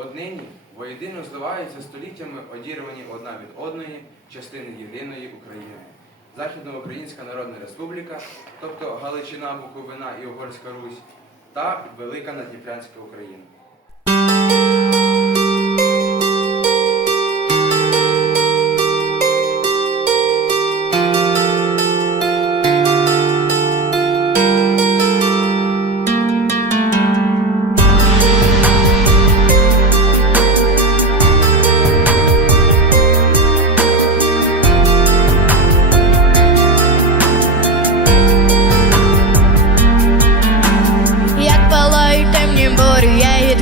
Однині воєдино зливаються століттями одірвані одна від одної частини єдиної України. Західноукраїнська Народна Республіка, тобто Галичина, Буковина і Угорська Русь, та Велика Надніпрянська Україна.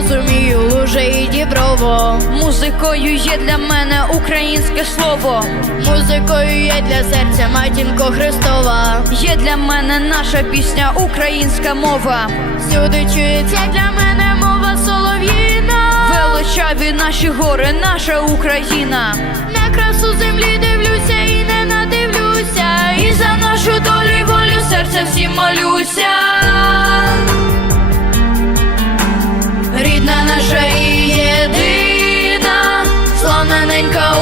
Розумію, луже і діброво. Музикою є для мене українське слово. Музикою є для серця матінко Христова. Є для мене наша пісня, українська мова. Всюди чується для мене мова солов'їна. Величаві наші гори, наша Україна. На красу землі дивлюся і не надивлюся. І за нашу долю волю серця всім молюся. go.